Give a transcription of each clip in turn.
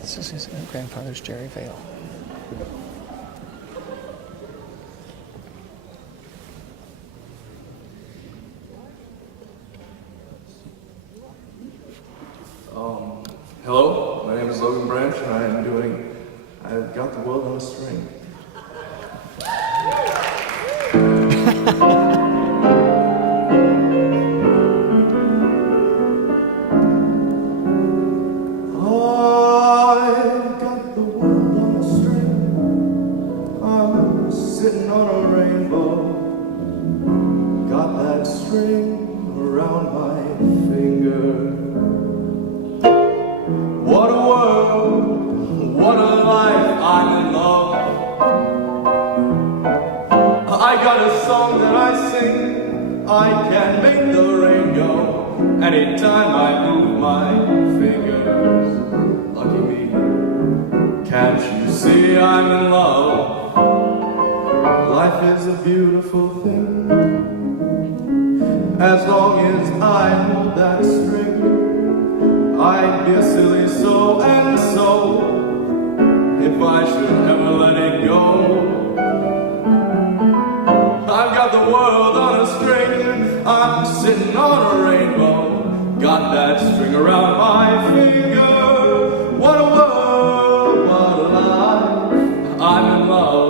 This is his grandfather's Jerry Vale. Hello, my name is Logan Branch, and I've got the world on a string. I've got the world on a string. I'm sitting on a rainbow. Got that string around my finger. What a world, what a life, I'm in love. I got a song that I sing, I can make the rain go anytime I move my fingers. Lucky me, can't you see I'm in love? Life is a beautiful thing, as long as I hold that string. I'd be a silly so and so if I should ever let it go. I've got the world on a string, I'm sitting on a rainbow, got that string around my finger. What a world, what a life, I'm in love.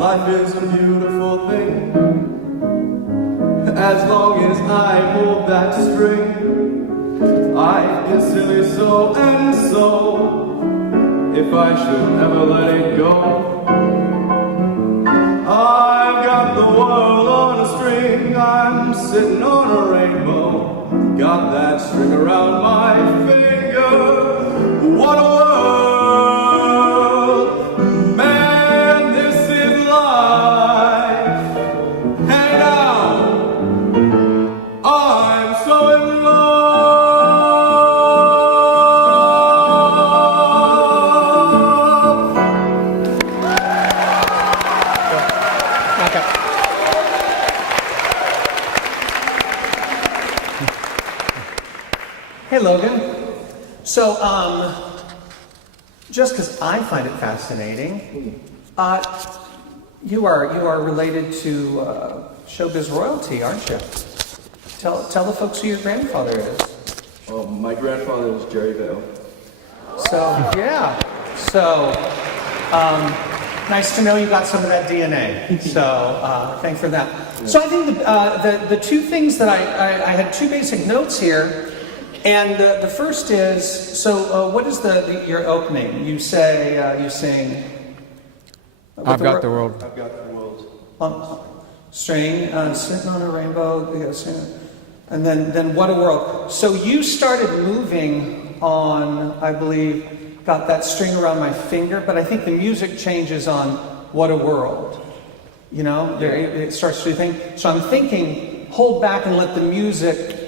Life is a beautiful thing, as long as I hold that string. I'd get silly so and so if I should ever let it go. I've got the world on a string, I'm sitting on a rainbow, got that string around my finger. What a world, man, this is life. Hang on, I'm so in love. Hey, Logan. So, just because I find it fascinating, you are related to showbiz royalty, aren't you? Tell the folks who your grandfather is. Oh, my grandfather was Jerry Vale. So, yeah. So, nice to know you got some of that DNA. So, thanks for that. So I think the two things that I had two basic notes here. And the first is, so what is your opening? You say, you sing... I've got the world. I've got the world. String, sitting on a rainbow, and then what a world. So you started moving on, I believe, got that string around my finger, but I think the music changes on what a world. You know, it starts to think. So I'm thinking, hold back and let the music...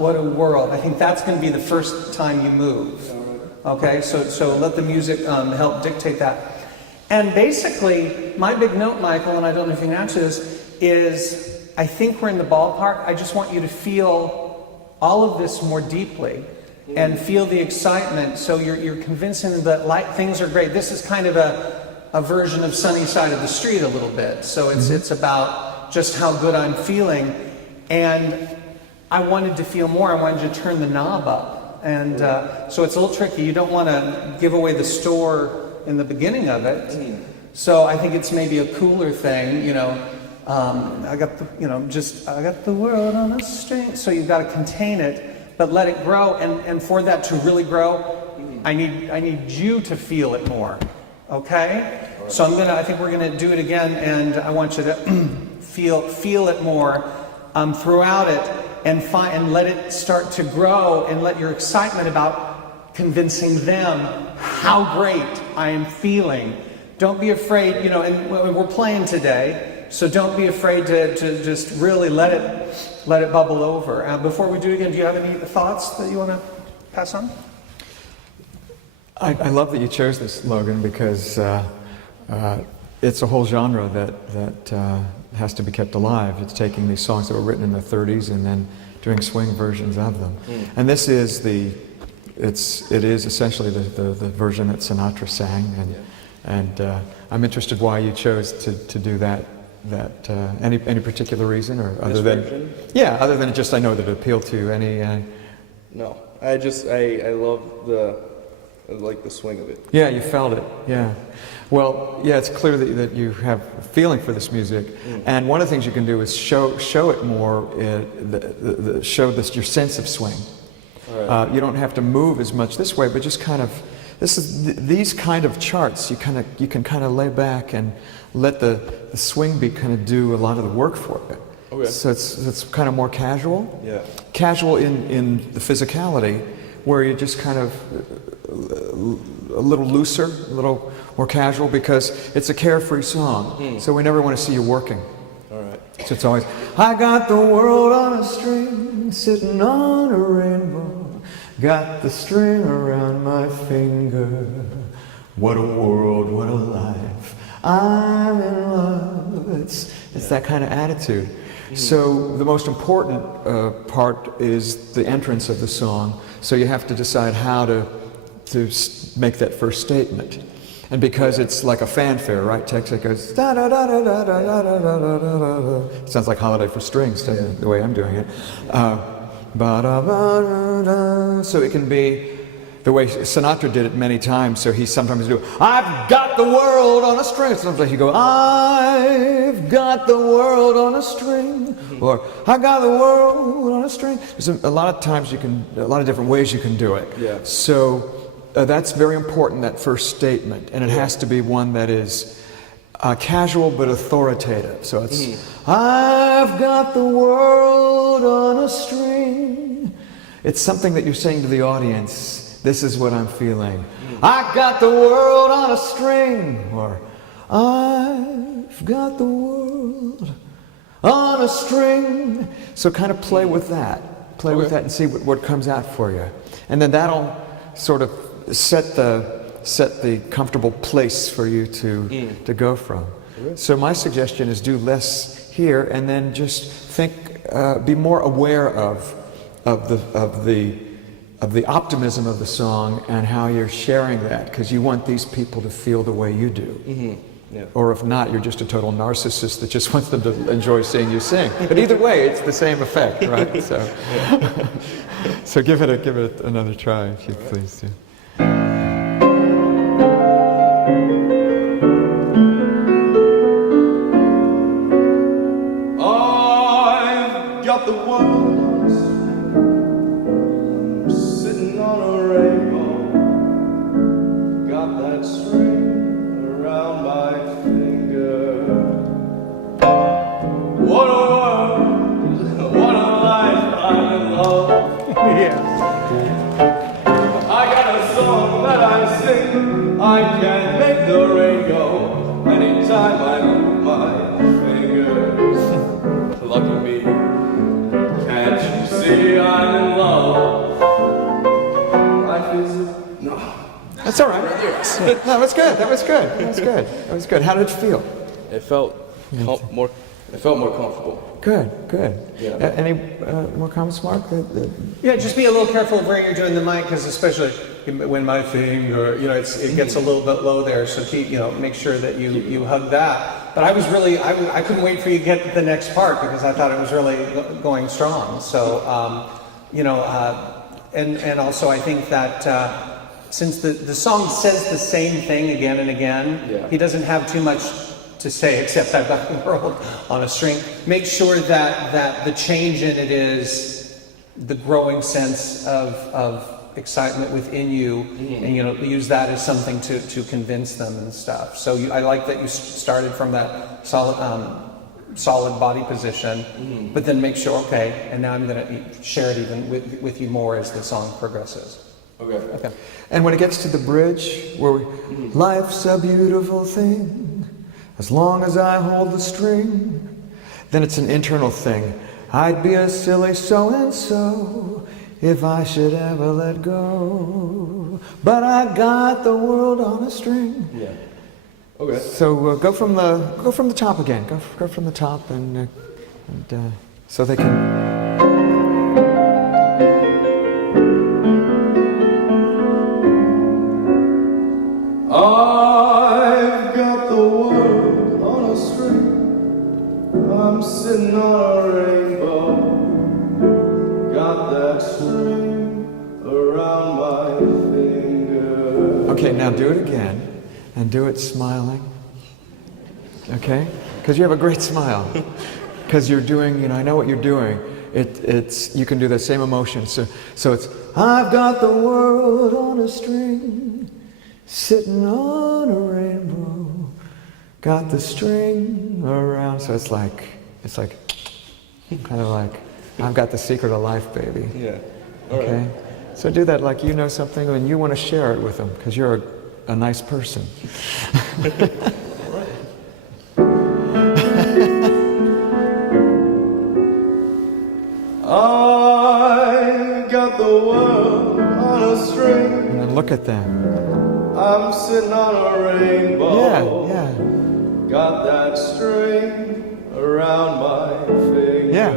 what a world. I think that's going to be the first time you move. Okay, so let the music help dictate that. And basically, my big note, Michael, and I don't know if you can answer this, is I think we're in the ballpark. I just want you to feel all of this more deeply and feel the excitement. So you're convincing them that things are great. This is kind of a version of Sunny Side of the Street a little bit. So it's about just how good I'm feeling. And I wanted to feel more. I wanted to turn the knob up. And so it's a little tricky. You don't want to give away the store in the beginning of it. So I think it's maybe a cooler thing, you know. I got the world on a string. So you've got to contain it, but let it grow. And for that to really grow, I need you to feel it more. Okay? So I think we're gonna do it again, and I want you to feel it more throughout it. And let it start to grow, and let your excitement about convincing them how great I am feeling. Don't be afraid, you know, and we're playing today, so don't be afraid to just really let it bubble over. Before we do it again, do you have any thoughts that you want to pass on? I love that you chose this, Logan, because it's a whole genre that has to be kept alive. It's taking these songs that were written in the 30s and then doing swing versions of them. And this is it is essentially the version that Sinatra sang, and I'm interested why you chose to do that. Any particular reason, or other than version? other than just I know that it appealed to any. No, I love the swing of it. Yeah, you felt it. Yeah. Well, yeah, it's clear that you have a feeling for this music, and one of the things you can do is show it more, show your sense of swing. Right. You don't have to move as much this way, but just kind of these kind of charts. You can kind of lay back and let the swing beat kind of do a lot of the work for you. Okay. So it's kind of more casual. Yeah. Casual in the physicality, where you just kind of a little looser, a little more casual, because it's a carefree song. So we never want to see you working. All right. So it's always, I got the world on a string, sitting on a rainbow, got the string around my finger. What a world, what a life, I'm in love. It's that kind of attitude. So the most important part is the entrance of the song. So you have to decide how to make that first statement. And because it's like a fanfare, right? Tex, it goes da da da da da da da da da da da. It sounds like Holiday for Strings, doesn't it, the way I'm doing it. Ba da ba da da. So it can be the way Sinatra did it many times. So he sometimes do, I've got the world on a string. Sometimes he go, I've got the world on a string, or I got the world on a string. There's a lot of times a lot of different ways you can do it. Yeah. So that's very important, that first statement, and it has to be one that is casual but authoritative. So it's, I've got the world on a string. It's something that you're saying to the audience. This is what I'm feeling. I got the world on a string, or I've got the world on a string. So kind of play with that. Play with that and see what comes out for you. And then that'll sort of set the comfortable place for you to go from. So my suggestion is do less here, and then just think, be more aware of the optimism of the song and how you're sharing that, because you want these people to feel the way you do. Yeah. Or if not, you're just a total narcissist that just wants them to enjoy seeing you sing. But either way, it's the same effect, right? So, so give it another try, if you please do. I've got the world on a string, sitting on a rainbow, got that string around my finger. What a world, what a life, I'm in love. I got a song that I sing, I can make the rain go anytime I move my fingers. Lucky me, can't you see I'm in love? Life is no. That's all right. No, that was good. That was good. That was good. That was good. How did it feel? It felt more comfortable. Good, good. Yeah. Any more comments, Mark? Yeah, just be a little careful of where you're doing the mic, because especially when my finger, it gets a little bit low there. So keep, make sure that you hug that. But I was really, I couldn't wait for you to get to the next part, because I thought it was really going strong. So, and also I think that since the song says the same thing again and again, he doesn't have too much to say except I've got the world on a string. Make sure that the change in it is the growing sense of excitement within you, and use that as something to convince them and stuff. So I like that you started from that solid body position, but then make sure, okay, and now I'm going to share it even with you more as the song progresses. Okay. And when it gets to the bridge, where life's a beautiful thing, as long as I hold the string, then it's an internal thing. I'd be a silly so-and-so if I should ever let go. But I got the world on a string. Yeah. Okay. So go from the top again. Go from the top, and so they can. I've got the world on a string. I'm sitting on a rainbow. Got that string around my finger. Okay, now do it again, and do it smiling. Okay, because you have a great smile. Because you're doing, I know what you're doing. It's you can do the same emotion. So it's I've got the world on a string, sitting on a rainbow, got the string around. So it's like kind of like I've got the secret of life, baby. Yeah. Okay. So do that like you know something and you want to share it with them because you're a nice person. I got the world on a string. And then look at them. I'm sitting on a rainbow. Yeah. Got that string around my finger. Yeah.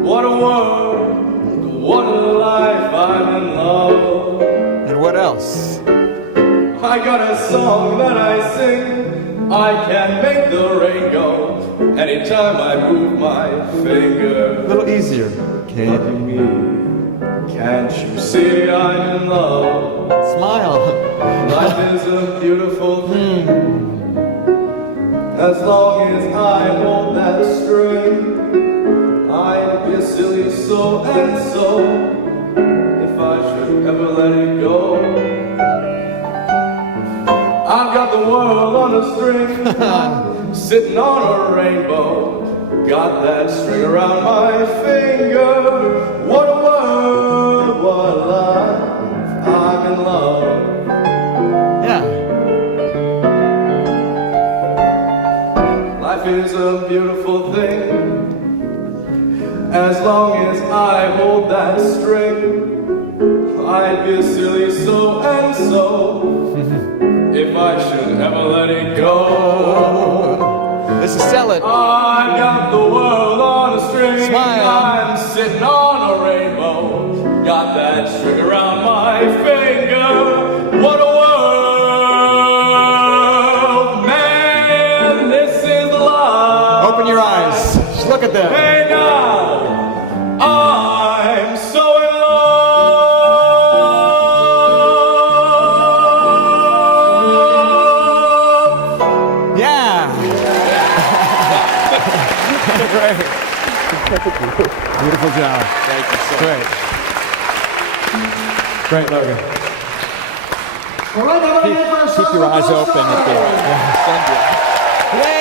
What a world, what a life, I'm in love. And what else? I got a song that I sing. I can make the rain go anytime I move my A finger. little easier. Look at me, can't you see I'm in love? Smile. Life is a beautiful thing. As long as I hold that string, I'd be a silly so and so if I should ever let it go. I've got the world on a string, sitting on a rainbow. Got that string around my finger. What a world, what a life, I'm in love. Yeah. Life is a beautiful thing. As long as I hold that string, I'd be a silly so and so if I should ever let it go. This is Sell It. I got the world on a string. Smile. I'm sitting on a rainbow. Got that string around my finger. What a world, man, this is life. Open your eyes. Just look at them. Hey now, I'm so in love. Yeah. Great. Beautiful job. Thank you so Great. Great, Logan. All right, everybody, Keep your eyes open at the end. Yay!